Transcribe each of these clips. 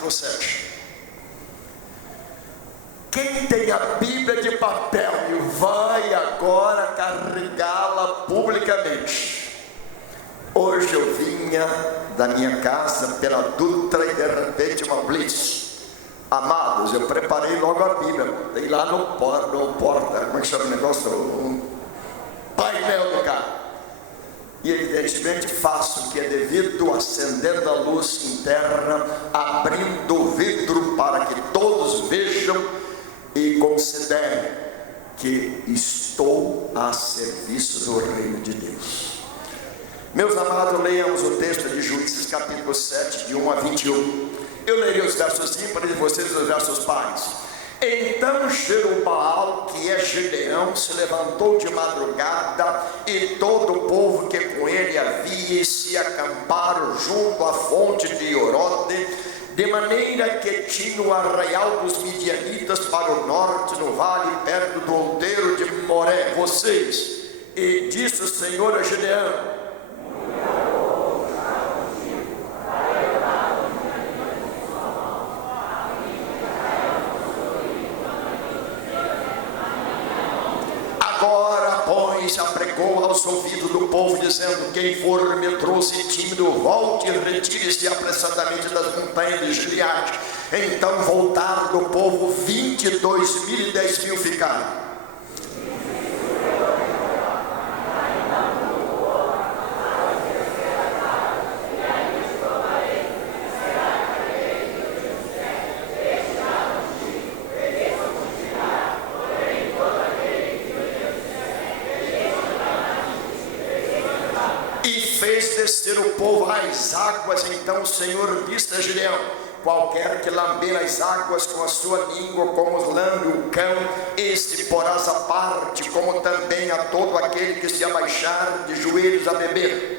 capítulo 7. Quem tem a Bíblia de papel e vai agora carregá-la publicamente. Hoje eu vinha da minha casa pela Dutra e de repente uma blitz. Amados, eu preparei logo a Bíblia, botei lá no porta, como é que chama o negócio? Um painel do carro. E evidentemente faço o que é devido, acendendo a luz interna, abrindo o vidro para que todos vejam e considerem que estou a serviço do reino de Deus. Meus amados, leiamos o texto de Juízes capítulo 7, de 1 a 21. Eu lerei os versos ímpares e vocês os versos pares. Então Jerubaal, que é Gideão, se levantou de madrugada, e todo o povo que com ele havia se acamparam junto à fonte de Orode, de maneira que tinha o arraial dos midianitas para o norte, no vale, perto do outeiro de Moré. Vocês, e disse o Senhor a Gideão: agora, pois, apregou aos ouvidos do povo, dizendo: quem for medroso e tímido, volte e retire-se apressadamente das montanhas de Gileade. Então voltaram do povo 22 mil e 10 mil ficaram. Descer o povo às águas. Então o Senhor disse a Gideão: qualquer que lamber as águas com a sua língua, como lambe o cão, este porás à parte, como também a todo aquele que se abaixar de joelhos a beber.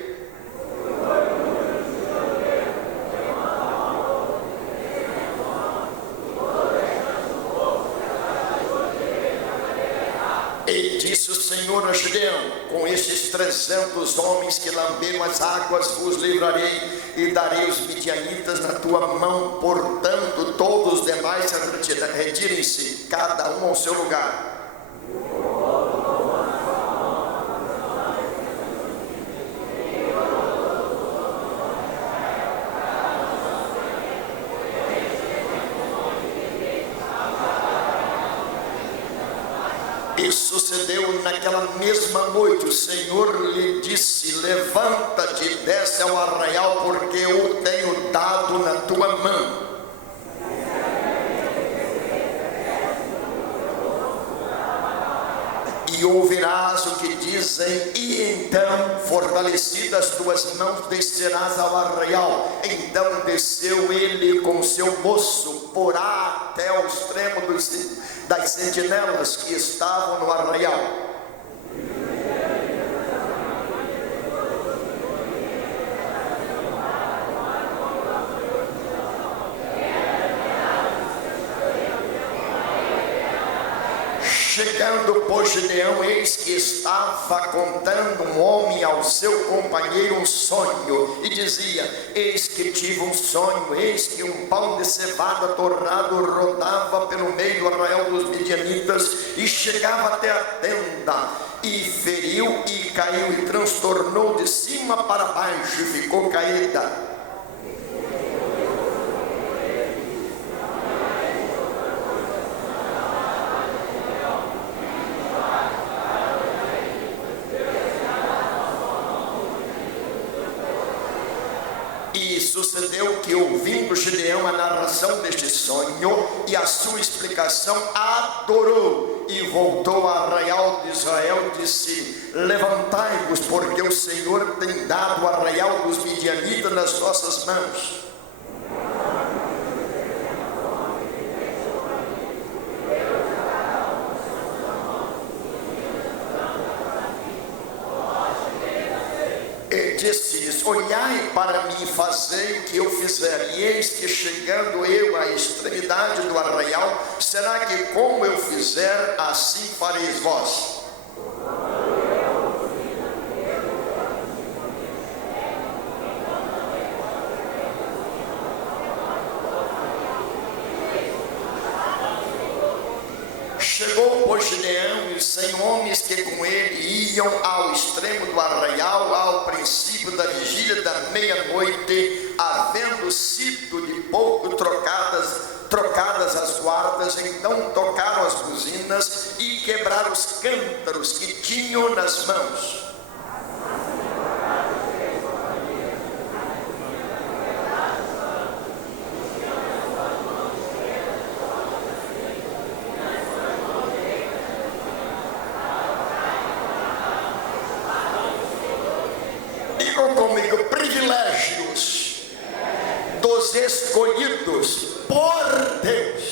E disse o Senhor a Gideão: com estes 300 homens que lamberam as águas vos livrarei, e darei os midianitas na tua mão. Portanto todos os demais retirem-se, cada um ao seu lugar. E sucedeu naquela mesma noite, o Senhor lhe disse: levanta-te e desce ao arraial, porque eu o tenho dado na tua mão. E ouvirás o que dizem, e então, fortalecidas as tuas mãos, descerás ao arraial. Então desceu ele com seu moço, porá até o extremo das sentinelas que estavam no arraial. Chegando, pois, Gideão, eis que estava contando um homem ao seu companheiro um sonho, e dizia: eis que tive um sonho, eis que um pão de cevada torrado rodava pelo meio do arraial dos midianitas, e chegava até a tenda, e feriu, e caiu, e transtornou de cima para baixo, e ficou caída. E sucedeu que, ouvindo Gideão a narração deste sonho e a sua explicação, adorou e voltou ao arraial de Israel. Disse: levantai-vos, porque o Senhor tem dado o arraial dos midianitas nas nossas mãos. Disse-lhes: olhai para mim, fazei o que eu fizer. E eis que, chegando eu à extremidade do arraial, será que como eu fizer, assim fareis vós? Gideão e os 100 homens que com ele iam ao extremo do arraial, ao princípio da vigília da meia-noite, havendo sido de pouco trocadas as guardas, então tocaram as buzinas e quebraram os cântaros que tinham nas mãos. Digam comigo, privilégios dos escolhidos por Deus,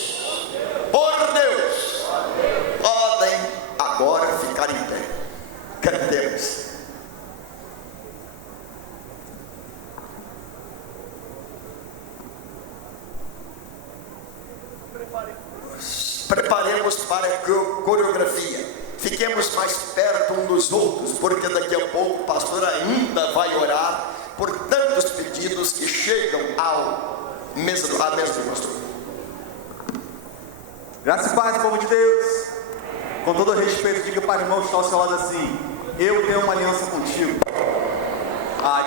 podem agora ficar em pé. Cantemos. Preparemos para a coreografia. Fiquemos mais perto um dos outros, porque daqui a pouco o pastor ainda vai orar por tantos pedidos que chegam à mesa do pastor. Graças e paz, povo de Deus. Com todo respeito, diga para o irmão que está ao seu lado assim: eu tenho uma aliança contigo.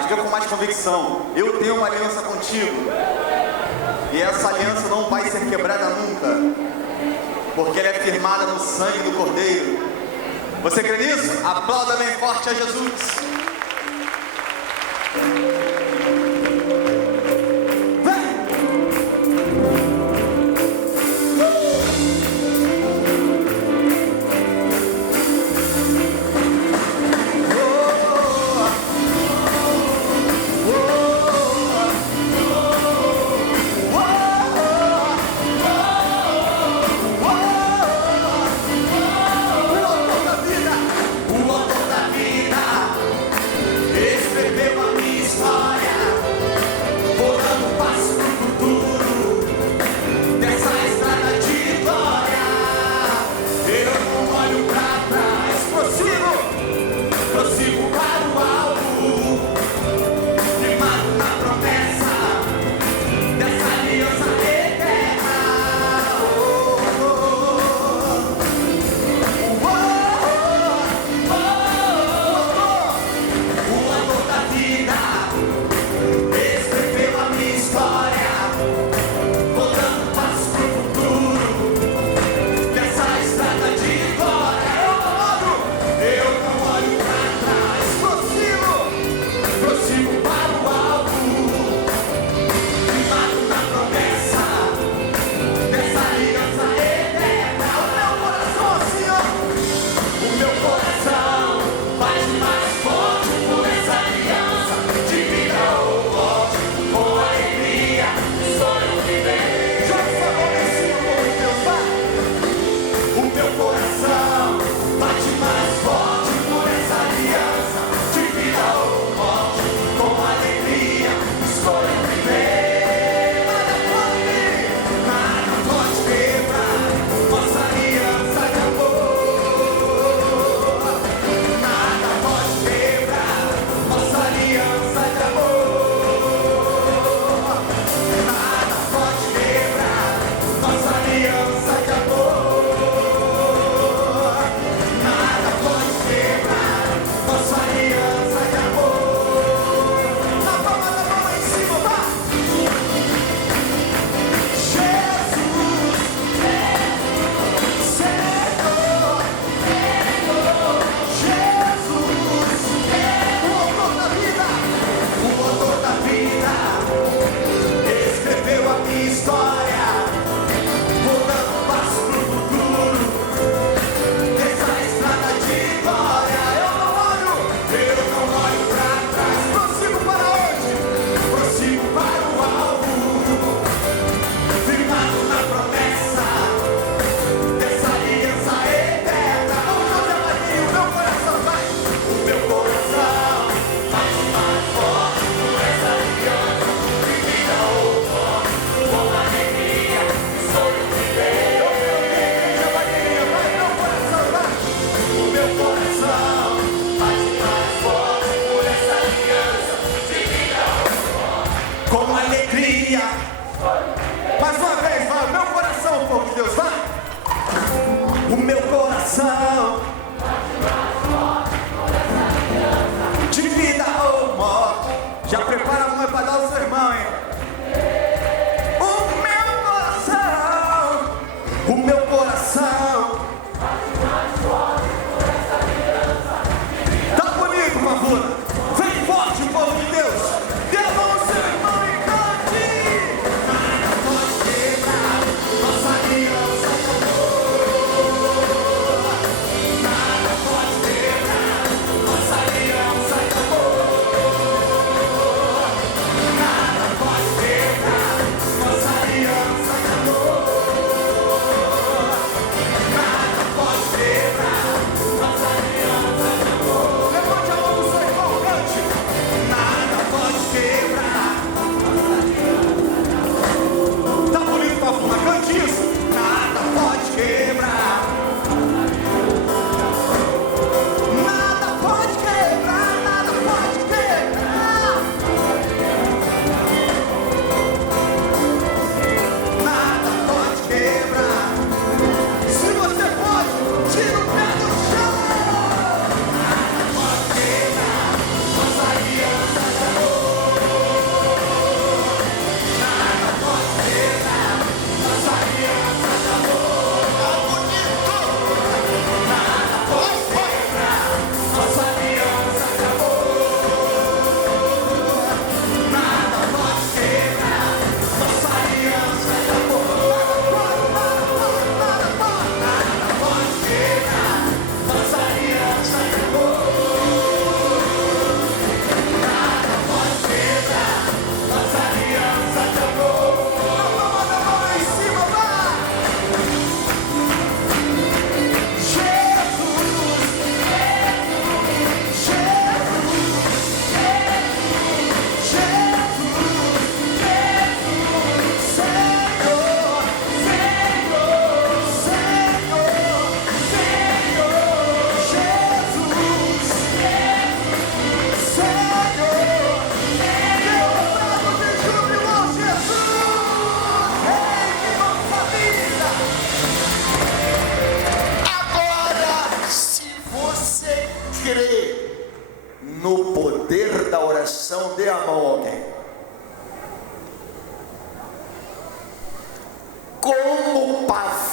Diga com mais convicção: eu tenho uma aliança contigo. E essa aliança não vai ser quebrada nunca, porque ela é firmada no sangue do Cordeiro. Você crê nisso? Aplauda bem forte a Jesus.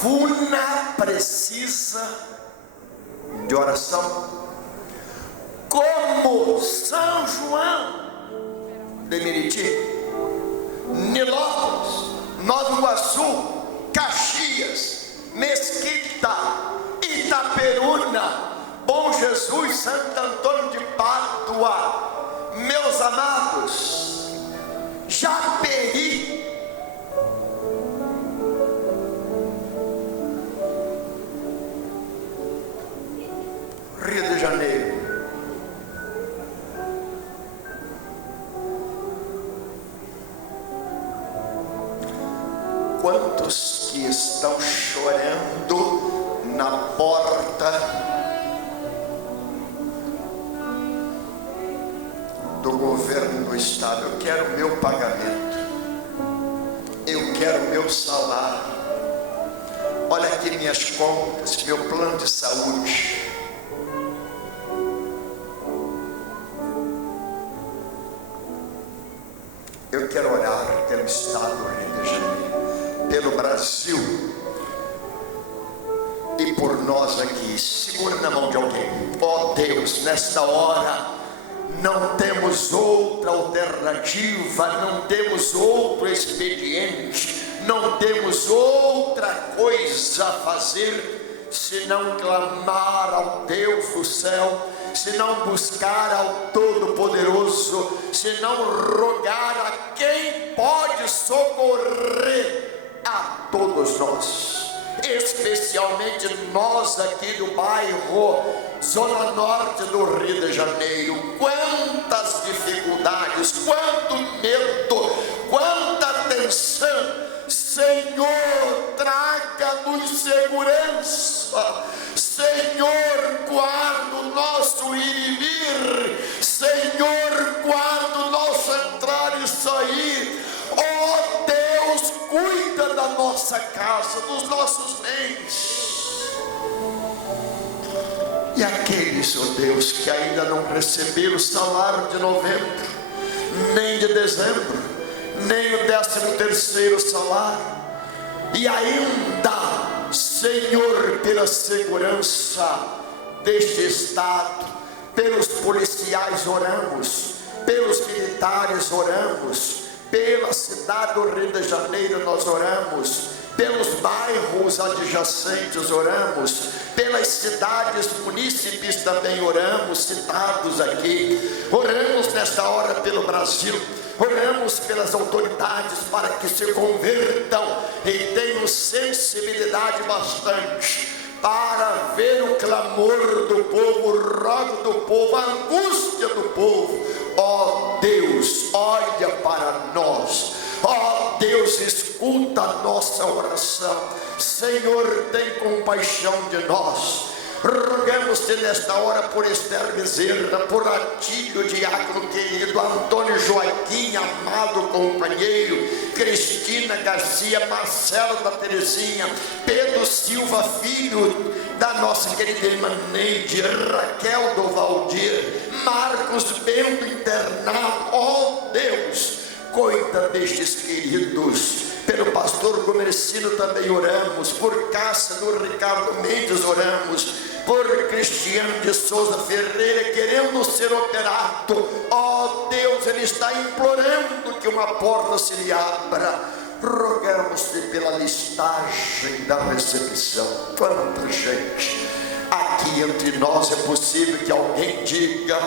Gravuna precisa de oração, como São João de Meriti, Nilópolis, Nova Iguaçu, Caxias, Mesquita, Itaperuna, Bom Jesus, Santo Antônio de Pádua, meus amados, Japeri, Rio de Janeiro. Quantos que estão chorando na porta do governo do estado? Eu quero meu pagamento, eu quero meu salário, olha aqui minhas contas, meu plano de saúde. Eu quero orar pelo estado do Rio de Janeiro, pelo Brasil e por nós aqui. Segura na mão de alguém. Ó Deus, nesta hora não temos outra alternativa, não temos outro expediente, não temos outra coisa a fazer senão clamar ao Deus do céu, senão buscar ao Todo-Poderoso, senão rogar a quem pode socorrer a todos nós, especialmente nós aqui do bairro Zona Norte do Rio de Janeiro. Quantas dificuldades, quanto medo, quanta tensão. Senhor, traga-nos segurança. Senhor, guarda o nosso ir e vir. Senhor, guarda o nosso entrar e sair. Ó Deus, cuida da nossa casa, dos nossos bens. E aqueles, ó Deus, que ainda não receberam o salário de novembro, nem de dezembro, nem o 13º salário, e ainda, Senhor, pela segurança deste estado, pelos policiais oramos, pelos militares oramos, pela cidade do Rio de Janeiro nós oramos, pelos bairros adjacentes oramos, pelas cidades, munícipes também oramos, citados aqui. Oramos nesta hora pelo Brasil, oramos pelas autoridades para que se convertam e tenham sensibilidade bastante para ver o clamor do povo, o rogo do povo, a angústia do povo. Ó Deus, olha para nós. Ó Deus, escuta a nossa oração. Senhor, tem compaixão de nós. Rogamos-te nesta hora por Esther Bezerra, por Atílio, diácono querido, Antônio Joaquim, amado companheiro, Cristina Garcia, Marcelo da Terezinha, Pedro Silva, filho da nossa querida irmã Neide, Raquel do Valdir, Marcos Bento, internado. Ó Deus, cuida destes queridos. Pelo pastor Gomercino também oramos, por Cássia do Ricardo Mendes oramos, por Cristiano de Souza Ferreira, querendo ser operado. Ó Deus, ele está implorando que uma porta se lhe abra. Rogamos-te pela listagem da recepção. Quanta gente aqui entre nós. É possível que alguém diga: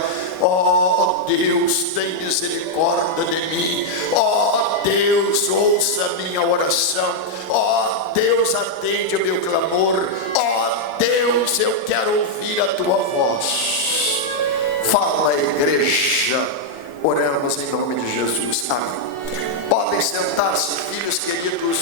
ó Deus, tem misericórdia de mim. Ó Deus, ouça a minha oração. Ó Deus, atende o meu clamor. Ó Deus, eu quero ouvir a tua voz. Fala, igreja. Oramos em nome de Jesus. Amém. Podem sentar-se, filhos queridos.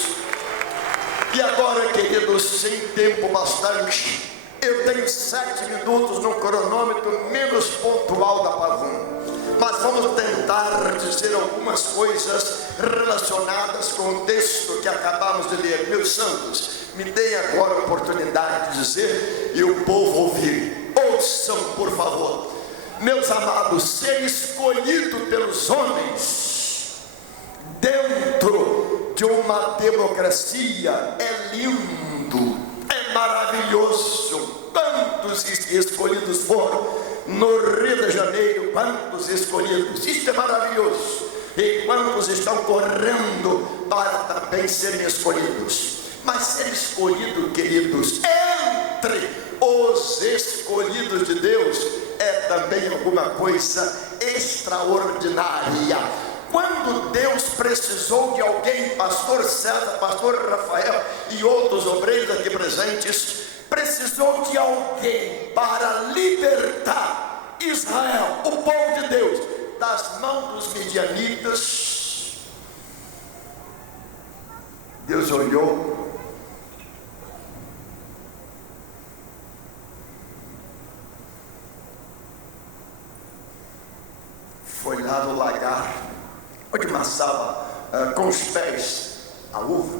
E agora, queridos, sem tempo bastante, eu tenho 7 minutos no cronômetro menos pontual da Pavum, mas vamos tentar dizer algumas coisas relacionadas com o texto que acabamos de ler. Meus santos, me deem agora a oportunidade de dizer e o povo ouvir. Ouçam, por favor. Meus amados, ser escolhido pelos homens dentro de uma democracia é lindo. lindo, é maravilhoso. Quantos escolhidos foram no Rio de Janeiro? Quantos escolhidos? Isto é maravilhoso. E quantos estão correndo para também serem escolhidos? Mas ser escolhido, queridos, entre os escolhidos de Deus é também alguma coisa extraordinária. Quando Deus precisou de alguém, pastor César, pastor Rafael e outros obreiros aqui presentes, precisou de alguém para libertar Israel, o povo de Deus, das mãos dos midianitas. Deus olhou, foi lá no lagar, onde amassava com os pés a uva,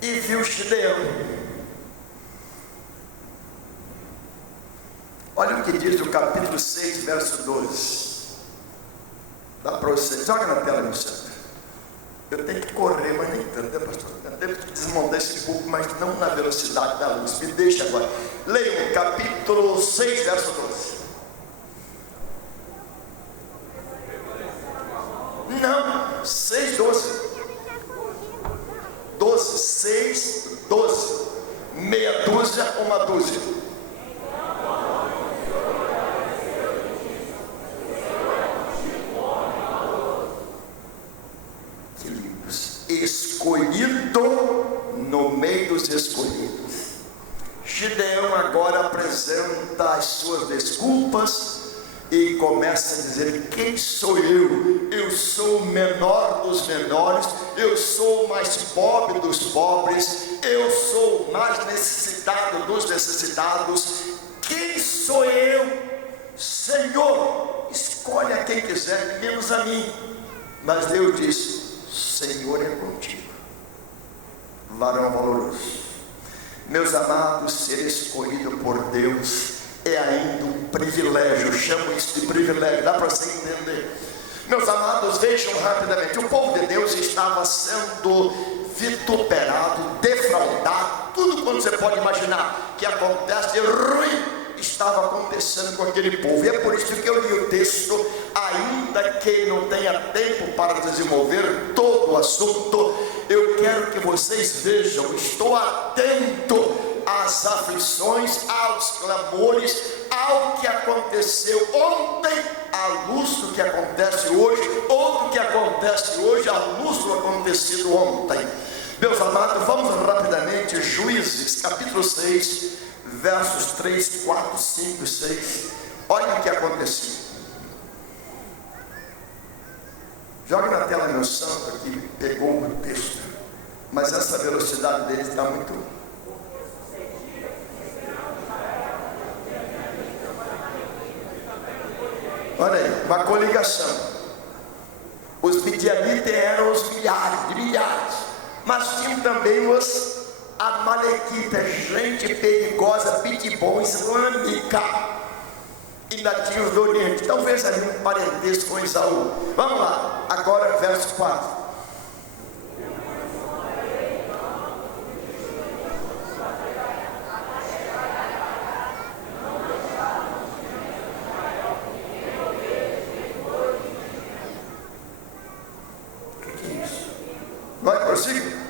e viu Gideão. Olha o que diz o capítulo 6, verso 12. Dá para você, joga na tela, meu centro. Eu tenho que correr, mas nem tanto, né, pastor? Eu tenho que desmontar esse pouco, mas não na velocidade da luz. Me deixa agora. Leia o capítulo 6, verso 12. Não, 6, 12. 12, 6, 12. Meia dúzia, uma dúzia. Que lindos. Escolhido no meio dos escolhidos. Gideão agora apresenta as suas desculpas e começa a dizer: quem sou eu? Eu sou o menor dos menores, eu sou o mais pobre dos pobres, eu sou o mais necessitado dos necessitados. Quem sou eu? Senhor, escolhe a quem quiser, menos a mim. Mas Deus disse: Senhor é contigo, varão valoroso. Meus amados, ser escolhido por Deus é ainda um privilégio. Eu chamo isso de privilégio, dá para você entender. Meus amados, vejam rapidamente, o povo de Deus estava sendo vituperado, defraudado, tudo quanto você pode imaginar que acontece de ruim estava acontecendo com aquele povo. E é por isso que eu li o texto, ainda que não tenha tempo para desenvolver todo o assunto. Eu quero que vocês vejam, estou atento às aflições, aos clamores, ao que aconteceu ontem, à luz do que acontece hoje, ou do que acontece hoje, à luz do acontecido ontem. Meus amados, vamos rapidamente, Juízes, capítulo 6, versos 3, 4, 5 e 6. Olha o que aconteceu. Joga na tela, meu santo, aqui pegou o texto, mas essa velocidade dele está muito... Olha aí, uma coligação. Os midianitas eram os milhares, de milhares, mas tinham também os amalequitas, gente perigosa, pitbull, islâmica. Ainda tinha os do Oriente. Talvez ali um parentesco com Esaú. Vamos lá, agora verso 4. Vai, prossiga.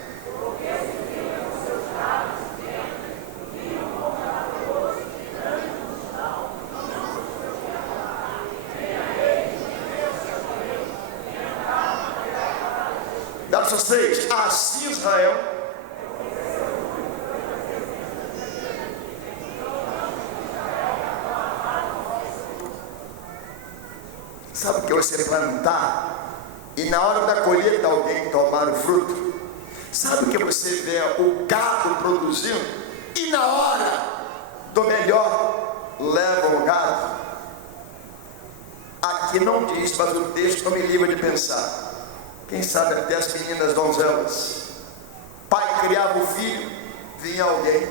Verso 6. Assim Israel sabe o que você plantar e na hora da colheita alguém tomar o fruto? Sabe o que você vê o gado produzindo e na hora do melhor leva o gado? Aqui não diz, mas o texto não me livra de pensar. Quem sabe até as meninas donzelas. Pai criava o filho, vinha alguém,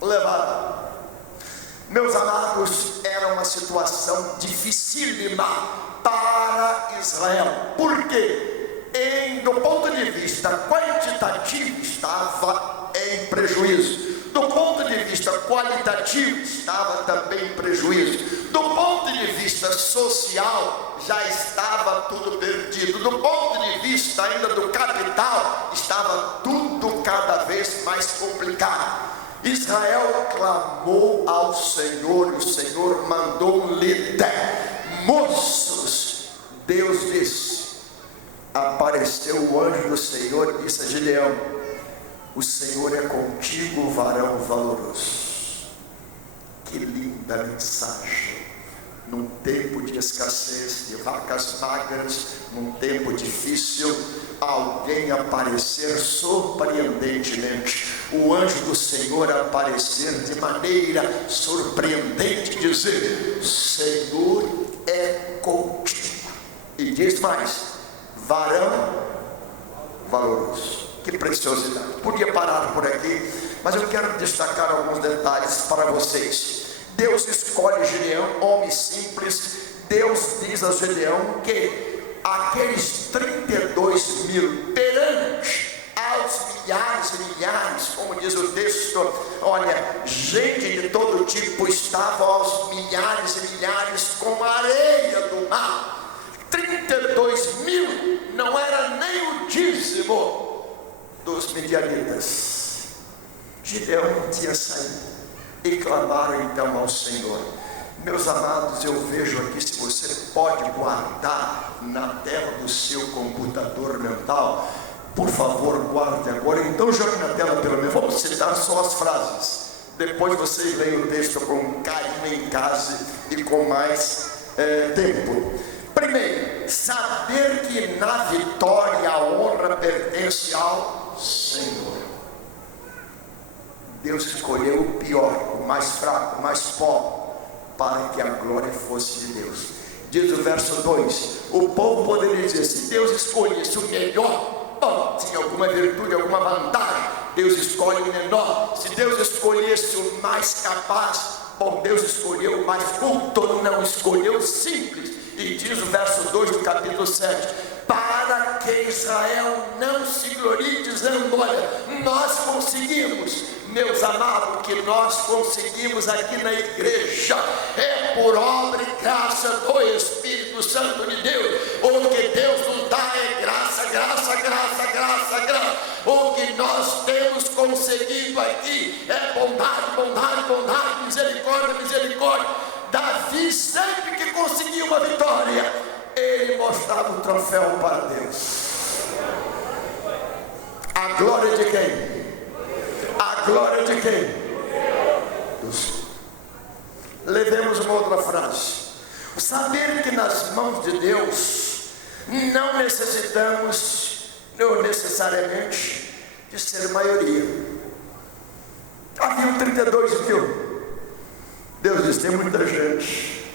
levava. Meus amados, era uma situação dificílima para Israel. Por quê? Do ponto de vista quantitativo, estava em prejuízo. Do ponto de vista qualitativo, estava também em prejuízo. Do ponto de vista social, já estava tudo perdido. Do ponto de vista ainda do capital, estava tudo cada vez mais complicado. Israel clamou ao Senhor, e o Senhor mandou um líder. Moços, Deus disse, apareceu o anjo do Senhor e disse a Gideão: o Senhor é contigo, varão valoroso. Que linda mensagem! Num tempo de escassez, de vacas magras, num tempo difícil, alguém aparecer surpreendentemente. O anjo do Senhor aparecer de maneira surpreendente, dizer: Senhor é contigo. E diz mais: varão valoroso. Que preciosidade. Podia parar por aqui, mas eu quero destacar alguns detalhes para vocês. Deus escolhe Gideão, homem simples. Deus diz a Gideão que aqueles 32 mil perante aos milhares e milhares, como diz o texto, olha, gente de todo tipo estava aos milhares e milhares como a areia do mar. 32 mil não era nem o dízimo dos midianitas. Gideão não tinha saído. E clamaram então ao Senhor. Meus amados, eu vejo aqui, se você pode guardar na tela do seu computador mental, por favor, guarde agora. Então jogue na tela pelo menos, vamos citar só as frases. Depois vocês leem o texto com carinho em casa e com mais tempo. Primeiro, saber que na vitória a honra pertence ao Senhor. Deus escolheu o pior, o mais fraco, o mais pobre, para que a glória fosse de Deus. Diz o verso 2, o povo poderia dizer: se Deus escolhesse o melhor, bom, tinha alguma virtude, alguma vantagem, Deus escolhe o menor. Se Deus escolhesse o mais capaz, bom, Deus escolheu o mais culto, não escolheu o simples. E diz o verso 2 do capítulo 7, para que Israel não se glorie dizendo: olha, nós conseguimos. Meus amados, o que nós conseguimos aqui na igreja é por obra e graça do Espírito Santo de Deus. O que Deus nos dá é graça, graça, graça, graça, graça. O que nós temos conseguido aqui é bondade, bondade, bondade, misericórdia, misericórdia. Davi, sempre que conseguia uma vitória, ele mostrava o troféu para Deus. A glória de quem? A glória de quem? Deus. Levemos uma outra frase. Saber que nas mãos de Deus não necessitamos, não necessariamente, de ser maioria. Havia 32 mil. Deus diz: tem muita gente,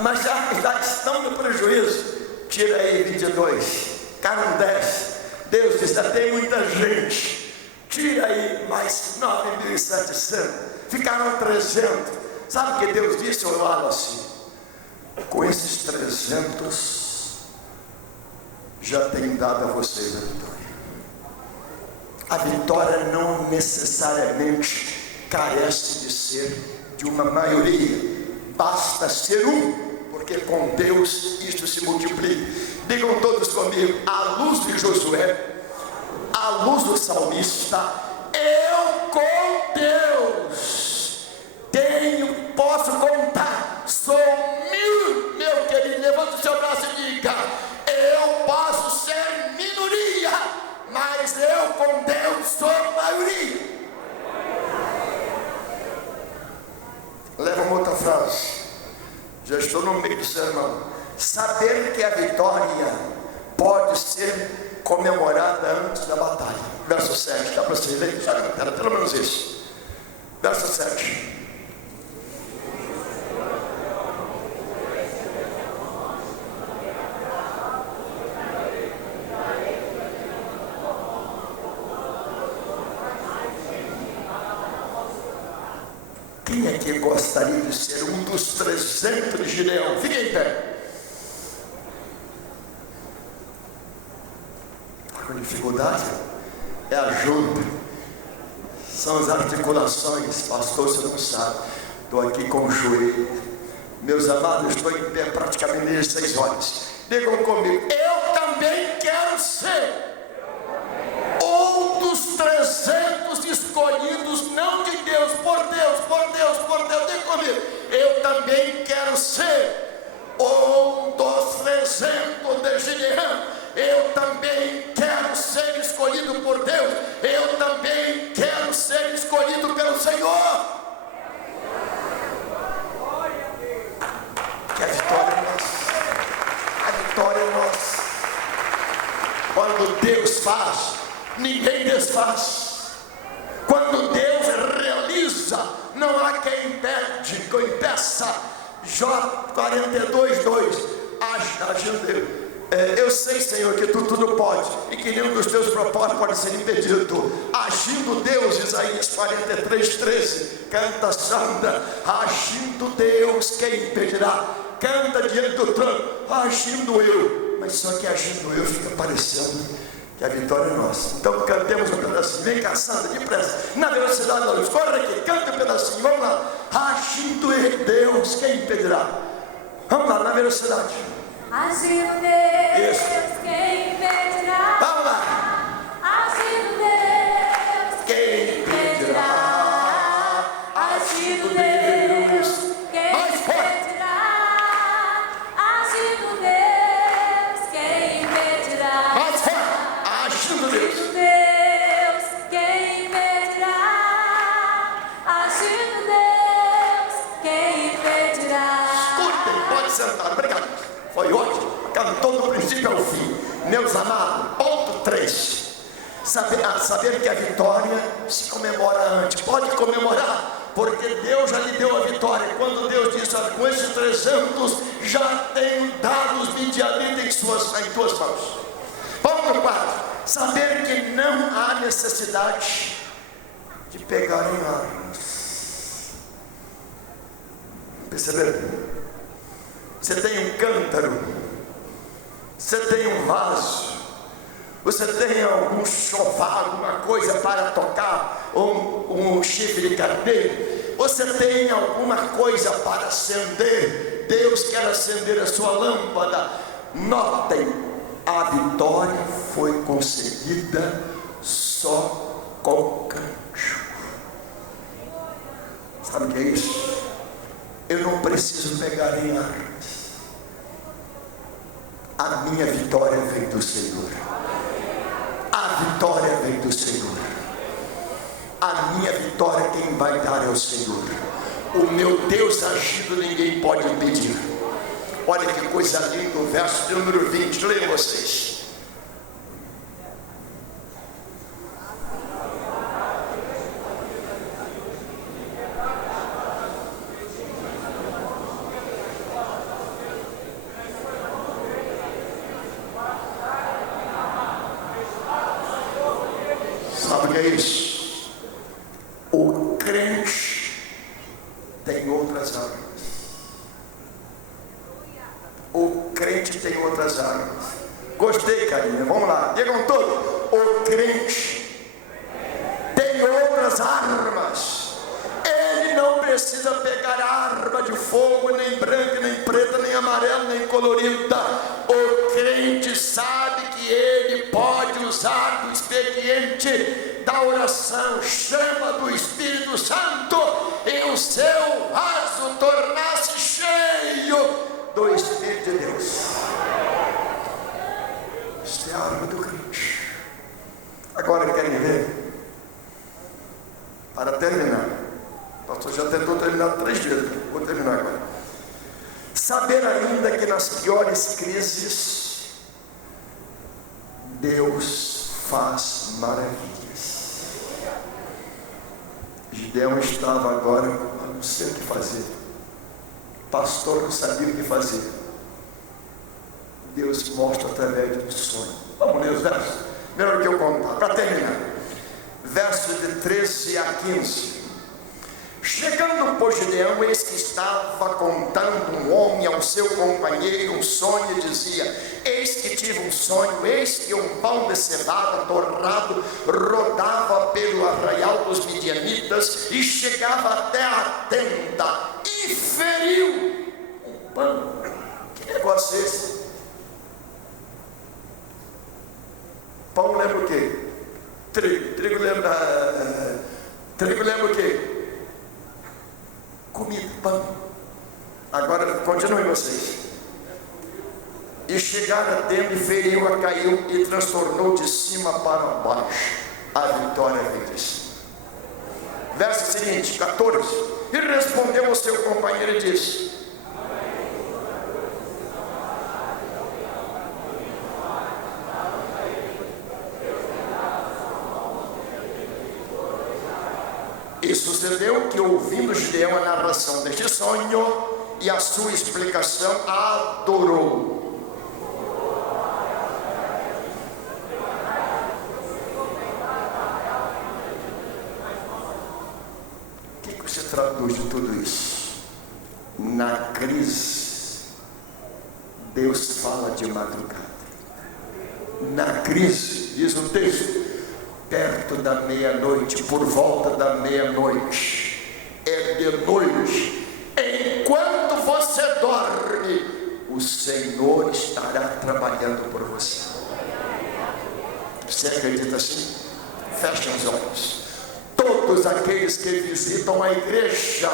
mas já estão no prejuízo. Tira aí 22, ficaram 10. Deus diz: já tem muita gente. Tira aí mais 9.700, ficaram 300. Sabe o que Deus disse? Olha assim: com esses 300 já tem dado a vocês a vitória. A vitória não necessariamente carece de ser de uma maioria, basta ser um, porque com Deus isto se multiplica. Digam todos comigo: à luz de Josué, à luz do salmista, eu com Deus posso contar, sou 1000, meu querido. Levanta o seu braço e diga: eu posso ser minoria, mas eu com Deus sou maioria. Leva uma outra frase, já estou no meio do sermão. Saber que a vitória pode ser comemorada antes da batalha. Verso 7, dá para você ler? Joga na tela, pelo menos isso. Verso 7. Quem é que gostaria de ser um dos 300 de Gideão? Fique em pé. Com dificuldade é ajuda. São as articulações, pastor, você não sabe. Estou aqui com o joelho. Meus amados, estou em pé praticamente desde 6 horas. Digam comigo, eu também quero ser um dos 300 escolhidos, não de Deus, por Deus, por Deus, por Deus. Digam comigo, eu também quero ser um dos 300 de Gideão. Eu também quero ser escolhido por Deus. Eu também quero ser escolhido pelo Senhor. Que a vitória é nossa. A vitória é nossa. Quando Deus faz, ninguém desfaz. Quando Deus realiza, não há quem impeça. Jó 42:2. Agindo Deus. Eu sei, Senhor, que tu tudo pode e que nenhum dos teus propósitos pode ser impedido. Agindo Deus, Isaías 43:13. Canta, Sandra. Agindo Deus, quem impedirá? Canta diante do trono. Agindo eu. Mas só que agindo eu fica parecendo que a vitória é nossa. Então cantemos um pedacinho. Vem cá, Sandra, depressa. Na velocidade da luz. Corre aqui, canta um pedacinho. Vamos lá. Agindo eu, Deus, quem impedirá? Vamos lá, na velocidade. Agindo Deus, Isso. quem impedirá? Vamos lá. Agindo Deus, Quem impedirá? agindo Deus, quem Mais forte. impedirá? Agindo Deus, quem impedirá? Mais forte. Agindo Deus. Agindo Deus, quem impedirá? Agindo Deus, quem impedirá? Escutem, pode sentar. Obrigado. Foi ótimo. Cantou do princípio ao fim. Meus amados, ponto 3. Saber que a vitória se comemora antes. Pode comemorar, porque Deus já lhe deu a vitória. Quando Deus disse, olha, com esses 300 já tenho dado os midianitas em tuas mãos. Ponto 4. Saber que não há necessidade de pegarem armas. Perceberam? Você tem um cântaro, você tem um vaso, você tem algum chofar, alguma coisa para tocar, um chifre de carneiro, você tem alguma coisa para acender. Deus quer acender a sua lâmpada. Notem, a vitória foi conseguida só com cântico. Sabe o que é isso? Eu não preciso pegar em armas. A minha vitória vem do Senhor. A vitória vem do Senhor. A minha vitória quem vai dar é o Senhor. O meu Deus agindo ninguém pode impedir. Olha que coisa linda o verso de número 20. Leiam vocês. Sabe o que é isso? O crente tem outras armas. O crente tem outras armas. Gostei, Karina. Vamos lá. Digam todos. O crente tem outras armas. Ele não precisa pegar arma de fogo, nem branca, nem preta, nem amarela, nem colorida. O crente sabe que ele pode usar do expediente da oração, chama do Espírito Santo, e o seu vaso tornar-se cheio do Espírito de Deus. Isso é a arma do crente. Agora querem ver? Para terminar, o pastor já tentou terminar 3 vezes, vou terminar agora. Saber ainda que nas piores crises Deus faz maravilhas. Gideão estava agora, não sei o que fazer. O pastor não sabia o que fazer. Deus mostra através de um sonho. Vamos ler os versos? Melhor que eu contar, para terminar. Versos de 13 a 15. Chegando por Gideão, eis que estava contando um homem ao seu companheiro um sonho, e dizia: eis que tive um sonho, eis que um pão de cevada torrado rodava pelo arraial dos midianitas e chegava até a tenda e feriu um pano. Que negócio é esse? Pão lembra o quê? Trigo. Trigo lembra o quê? Comida, pão. Agora continuem vocês. E chegaram a tenda e feriu, a caiu e transtornou de cima para baixo. A vitória deles. Verso seguinte, 14. E respondeu ao seu companheiro e disse: e sucedeu que, ouvindo Gideão a narração deste sonho e a sua explicação, adorou. O que você traduz de tudo isso? Na crise, Deus fala de madrugada. Na crise, diz o texto, perto da meia-noite, por volta da meia-noite, é de noite, enquanto você dorme, o Senhor estará trabalhando por você. Você acredita assim? Feche os olhos. Todos aqueles que visitam a igreja